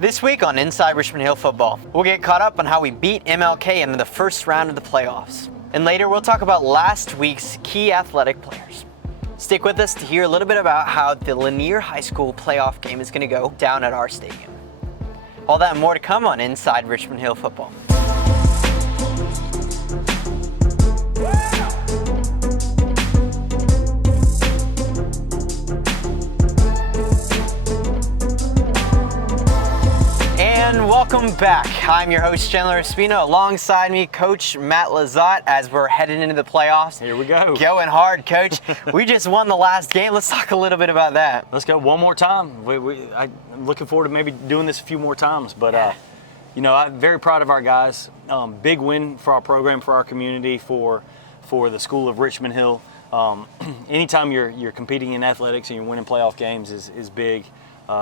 This week on Inside Richmond Hill Football, we'll get caught up on how we beat MLK in the first round of the playoffs. And later we'll talk about last week's key athletic players. Stick with us to hear a little bit about how the Lanier High School playoff game is going to go down at our stadium. All that and more to come on Inside Richmond Hill Football. And welcome back. I'm your host, Chandler Espino. Alongside me, Coach Matt Lizotte, as we're heading into the playoffs. Here we go. Going hard, Coach. We just won the last game. Let's talk a little bit about that. Let's go one more time. I'm looking forward to maybe doing this a few more times. But, I'm very proud of our guys. Big win for our program, for our community, for the School of Richmond Hill. Anytime you're competing in athletics and you're winning playoff games is big,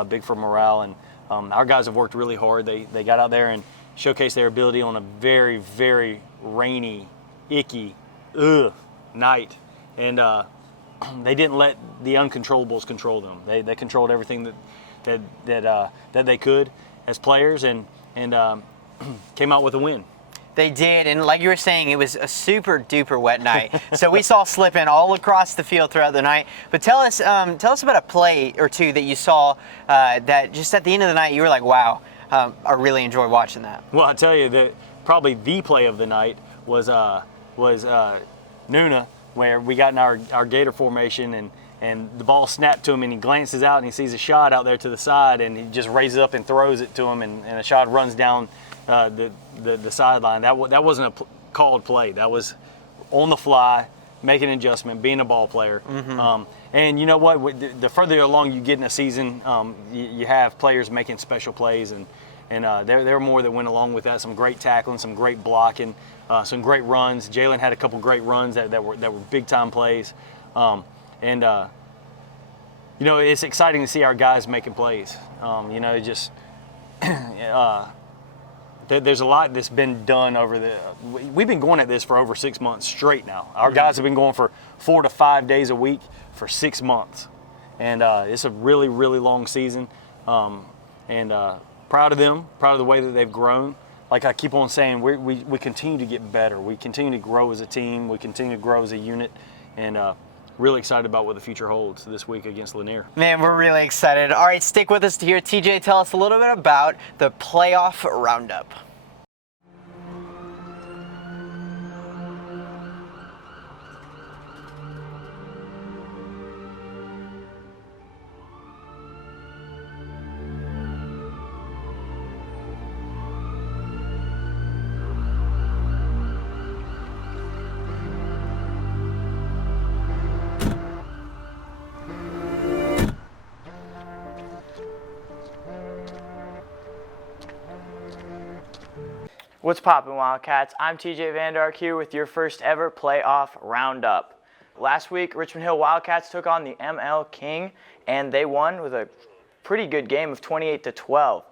big for morale. And our guys have worked really hard. They got out there and showcased their ability on a very, very rainy, icky, night. And they didn't let the uncontrollables control them. They controlled everything that they could as players and came out with a win. They did, and like you were saying, it was a super duper wet night. So we saw slipping all across the field throughout the night. But tell us about a play or two that you saw that just at the end of the night you were like, wow, I really enjoyed watching that. Well, I tell you that probably the play of the night was Nuna, where we got in our Gator formation and the ball snapped to him and he glances out and he sees a shot out there to the side and he just raises up and throws it to him and a shot runs down the sideline. That wasn't a called play. That was on the fly, making an adjustment, being a ball player. Mm-hmm. And you know what? The further along you get in a season, you have players making special plays, and there were more that went along with that. Some great tackling, some great blocking, some great runs. Jalen had a couple great runs that were big time plays. It's exciting to see our guys making plays. There's a lot that's been done we've been going at this for over 6 months straight now. Our guys have been going for 4 to 5 days a week for 6 months. And it's a really, really long season. Proud of them, proud of the way that they've grown. Like I keep on saying, we continue to get better. We continue to grow as a team. We continue to grow as a unit. And really excited about what the future holds this week against Lanier. Man, we're really excited. All right, stick with us to hear TJ tell us a little bit about the playoff roundup. What's poppin', Wildcats? I'm TJ Vandark here with your first ever playoff roundup. Last week, Richmond Hill Wildcats took on the ML King, and they won with a pretty good game of 28-12.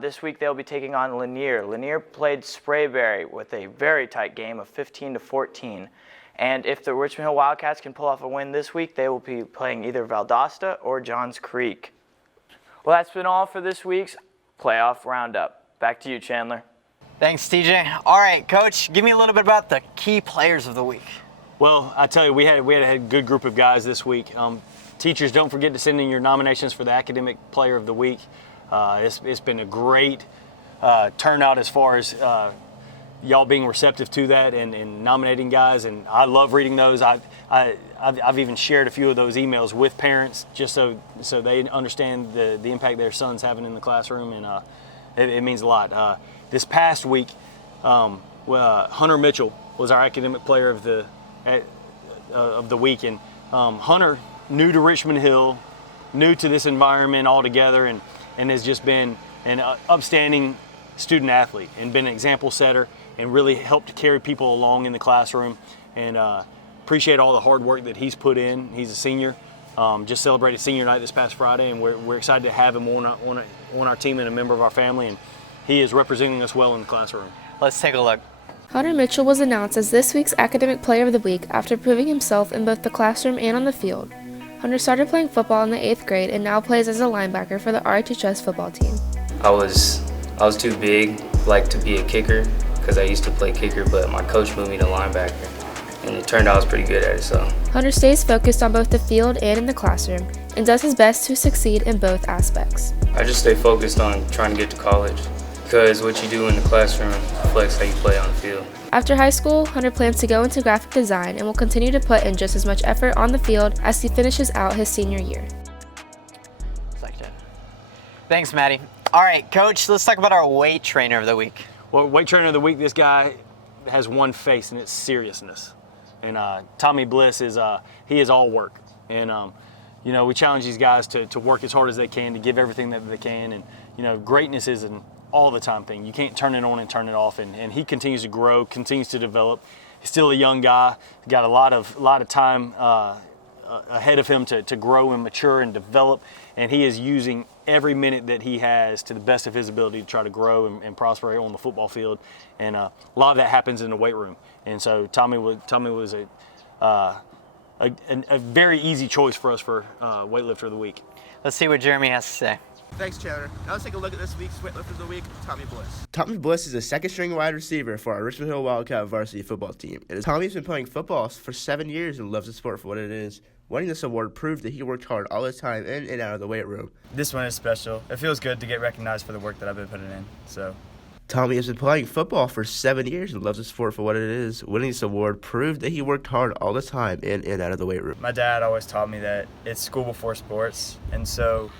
This week, they'll be taking on Lanier. Lanier played Sprayberry with a very tight game of 15-14. And if the Richmond Hill Wildcats can pull off a win this week, they will be playing either Valdosta or Johns Creek. Well, that's been all for this week's playoff roundup. Back to you, Chandler. Thanks, TJ. All right, Coach, give me a little bit about the key players of the week. Well, I tell you, we had a good group of guys this week. Teachers, don't forget to send in your nominations for the Academic Player of the Week. It's been a great turnout as far as y'all being receptive to that and nominating guys, and I love reading those. I've even shared a few of those emails with parents just so they understand the impact their son's having in the classroom, and it means a lot. This past week, Hunter Mitchell was our Academic Player of the Week, and Hunter, new to Richmond Hill, new to this environment altogether, and has just been an upstanding student athlete and been an example setter and really helped carry people along in the classroom, and appreciate all the hard work that he's put in. He's a senior, just celebrated senior night this past Friday, and we're excited to have him on our team and a member of our family, and he is representing us well in the classroom. Let's take a look. Hunter Mitchell was announced as this week's Academic Player of the Week after proving himself in both the classroom and on the field. Hunter started playing football in the 8th grade and now plays as a linebacker for the RHS football team. I was too big, like, to be a kicker because I used to play kicker, but my coach moved me to linebacker, and it turned out I was pretty good at it. So Hunter stays focused on both the field and in the classroom and does his best to succeed in both aspects. I just stay focused on trying to get to college because what you do in the classroom reflects how you play on the field. After high school, Hunter plans to go into graphic design and will continue to put in just as much effort on the field as he finishes out his senior year. Thanks, Maddie. All right, Coach, let's talk about our weight trainer of the week. Well, weight trainer of the week, this guy has one face, and it's seriousness. And Tommy Bliss he is all work. And we challenge these guys to work as hard as they can, to give everything that they can. And greatness is an all the time thing. You can't turn it on and turn it off. And he continues to grow, continues to develop. He's still a young guy. He's got a lot of time ahead of him to grow and mature and develop. And he is using every minute that he has to the best of his ability to try to grow and prosper on the football field. And a lot of that happens in the weight room. And so Tommy was a very easy choice for us for weightlifter of the week. Let's see what Jeremy has to say. Thanks, Chandler. Now let's take a look at this week's weightlifter of the week, Tommy Bliss. Tommy Bliss is a second-string wide receiver for our Richmond Hill Wildcat varsity football team. Tommy's been playing football for 7 years and loves the sport for what it is. Winning this award proved that he worked hard all the time in and out of the weight room. This one is special. It feels good to get recognized for the work that I've been putting in. Tommy has been playing football for 7 years and loves the sport for what it is. Winning this award proved that he worked hard all the time in and out of the weight room. My dad always taught me that it's school before sports, and so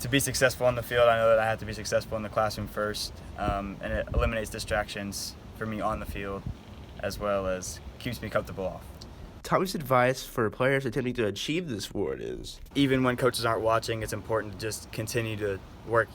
to be successful on the field, I know that I have to be successful in the classroom first, and it eliminates distractions for me on the field, as well as keeps me comfortable off. Tommy's advice for players attempting to achieve this award is, even when coaches aren't watching, it's important to just continue to work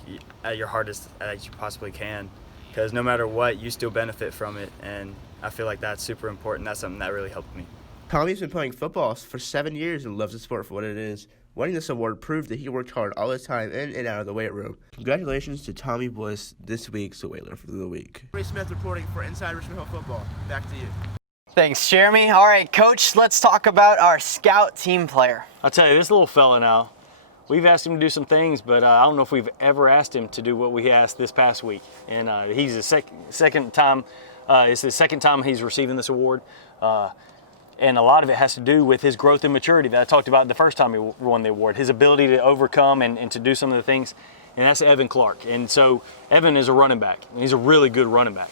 at your hardest as you possibly can, because no matter what, you still benefit from it, and I feel like that's super important. That's something that really helped me. Tommy's been playing football for 7 years and loves the sport for what it is. Winning this award proved that he worked hard all the time in and out of the weight room. Congratulations to Tommy Bliss, this week's weightlifter of the week. Ray Smith reporting for Inside Richmond Hill Football. Back to you. Thanks, Jeremy. All right, Coach, let's talk about our scout team player. I'll tell you, this little fella now, we've asked him to do some things, but I don't know if we've ever asked him to do what we asked this past week. And he's the second time, it's the second time he's receiving this award. And a lot of it has to do with his growth and maturity that I talked about the first time he won the award, his ability to overcome and to do some of the things. And that's Evan Clark. And so Evan is a running back, and he's a really good running back.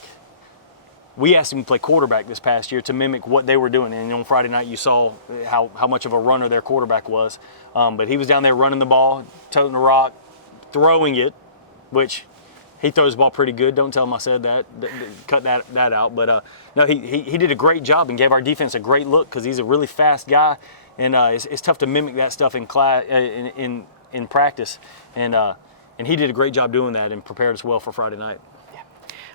We asked him to play quarterback this past year to mimic what they were doing. And on Friday night, you saw how much of a runner their quarterback was. But he was down there running the ball, toting the rock, throwing it, which he throws the ball pretty good. Don't tell him I said that. Cut that out. But no, he did a great job and gave our defense a great look because he's a really fast guy. And it's tough to mimic that stuff in class, in practice. And he did a great job doing that and prepared us well for Friday night.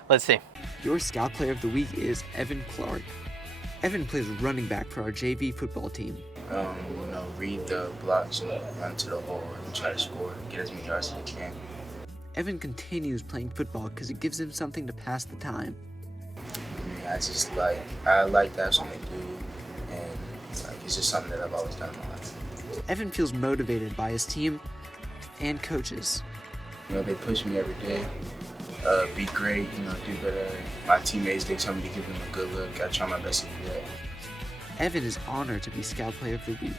Let's see. Your Scout Player of the Week is Evan Clark. Evan plays running back for our JV football team. Read the blocks and run to the hole and try to score, get as many yards as you can. Evan continues playing football because it gives him something to pass the time. I like to have something to do, and it's just something that I've always done in my life. Evan feels motivated by his team and coaches. They push me every day. Be great, do better. My teammates, they tell me to give them a good look. I try my best to do that. Evan is honored to be Scout Player of the Week.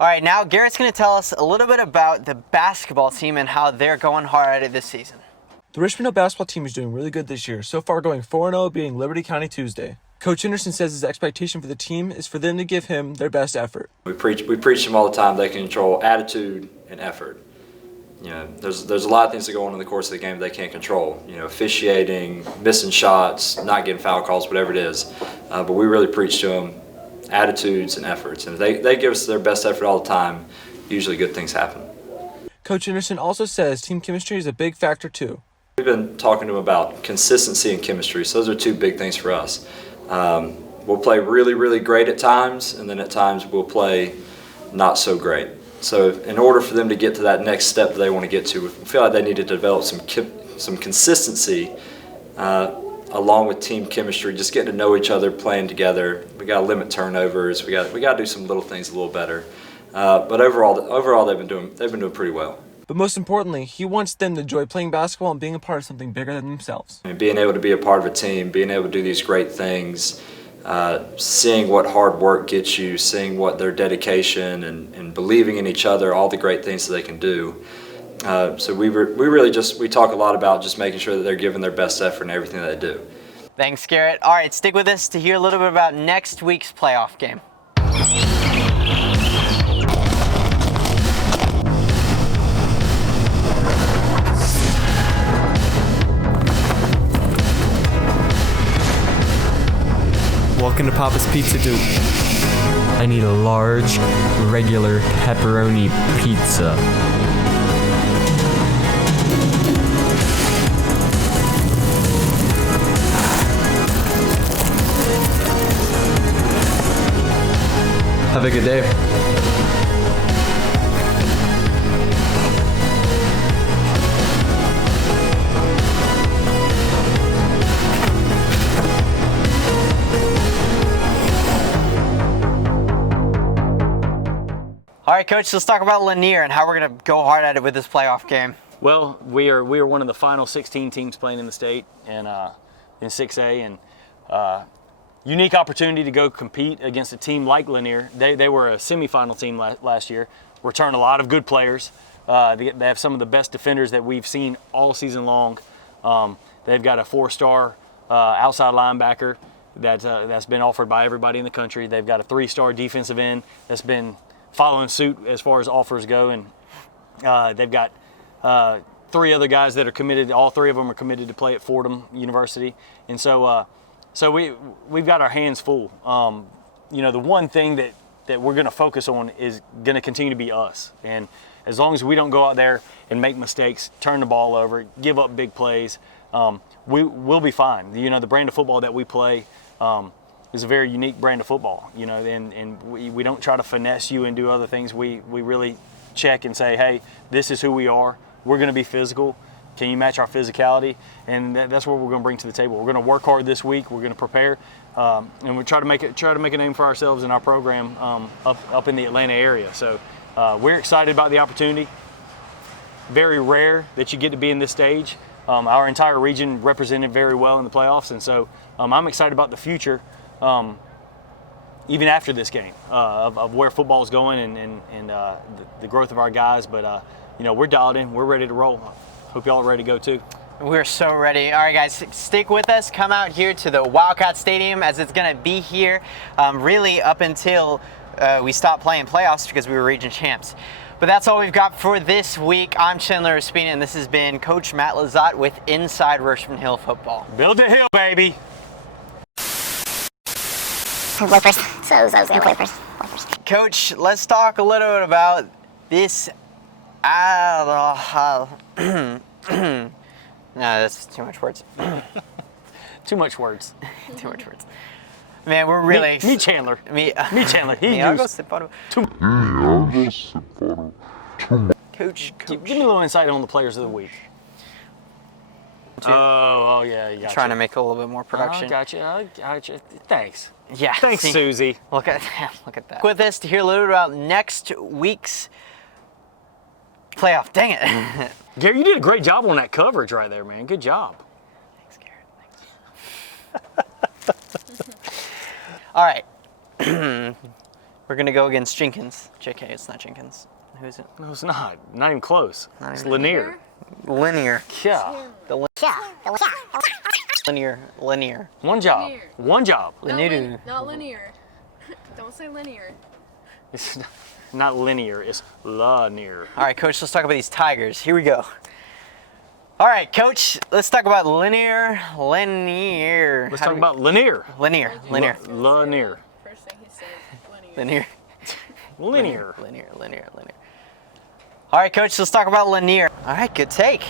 All right, now Garrett's going to tell us a little bit about the basketball team and how they're going hard at it this season. The Richmond Hill basketball team is doing really good this year, so far going 4-0, beating Liberty County Tuesday. Coach Anderson says his expectation for the team is for them to give him their best effort. We preach them all the time. They can control attitude and effort. There's a lot of things that go on in the course of the game that they can't control. Officiating, missing shots, not getting foul calls, whatever it is. But we really preach to them attitudes and efforts. And if they give us their best effort all the time, usually good things happen. Coach Anderson also says team chemistry is a big factor too. We've been talking to them about consistency and chemistry. So those are two big things for us. We'll play really, really great at times, and then at times we'll play not so great. So in order for them to get to that next step that they want to get to, we feel like they need to develop some consistency along with team chemistry, just getting to know each other, playing together. We got to limit turnovers. We got to do some little things a little better. But overall they've been doing pretty well. But most importantly, he wants them to enjoy playing basketball and being a part of something bigger than themselves. And being able to be a part of a team, being able to do these great things, seeing what hard work gets you, seeing what their dedication and believing in each other, all the great things that they can do. So we talk a lot about just making sure that they're giving their best effort in everything that they do. Thanks, Garrett. All right, stick with us to hear a little bit about next week's playoff game. Welcome to Papa's Pizza Dude. I need a large, regular pepperoni pizza. Have a good day. All right, Coach, let's talk about Lanier and how we're going to go hard at it with this playoff game. Well, we are one of the final 16 teams playing in the state and in 6A, and unique opportunity to go compete against a team like Lanier. They were a semifinal team last year. Returned a lot of good players. They have some of the best defenders that we've seen all season long. They've got a 4-star outside linebacker that's been offered by everybody in the country. They've got a 3-star defensive end that's been following suit as far as offers go, and they've got 3 other guys that are committed. All 3 of them are committed to play at Fordham University, and so we've got our hands full. The one thing that we're going to focus on is going to continue to be us, and as long as we don't go out there and make mistakes, turn the ball over, give up big plays, we'll be fine. The brand of football that we play is a very unique brand of football, and we don't try to finesse you and do other things. We really check and say, hey, this is who we are. We're going to be physical. Can you match our physicality? And that's what we're going to bring to the table. We're going to work hard this week. We're going to prepare, and we try to make a name for ourselves in our program up in the Atlanta area. So we're excited about the opportunity. Very rare that you get to be in this stage. Our entire region represented very well in the playoffs, and so I'm excited about the future. Even after this game, of where football is going and the growth of our guys. But we're dialed in. We're ready to roll. Hope y'all are ready to go too. We're so ready. All right, guys, stick with us. Come out here to the Wildcat Stadium, as it's going to be here really up until we stop playing playoffs because we were region champs. But that's all we've got for this week. I'm Chandler Espina, and this has been Coach Matt Lazat with Inside Richmond Hill Football. Build the hill, baby. Wipers. So wipers. Coach, let's talk a little bit about this. No, that's too much words. Too much words. Too much words. Man, we're really... Me Chandler. Me Chandler. Coach. Give me a little insight on the players of the week. Oh, yeah, you got Trying to make a little bit more production. I got you. Thanks. Yeah. Thanks, Susie. Look at that. With us to hear a little bit about next week's playoff. Dang it. Gary, you did a great job on that coverage right there, man. Good job. Thanks, Garrett. Thanks. All right. We're going to go against Jenkins. JK, it's not Jenkins. Who is it? No, it's not. Not even close. It's Lanier. Linear. Yeah. Linear. One job. Linear. One job. Linear. Not linear. Don't say linear. It's not linear. It's Lanier. All right, Coach, let's talk about these Tigers. Here we go. All right, Coach, let's talk about Lanier. Let's talk about Lanier. Lanier. Lanier. First thing he said, linear. Linear. All right, Coach, let's talk about Lanier. All right, good take.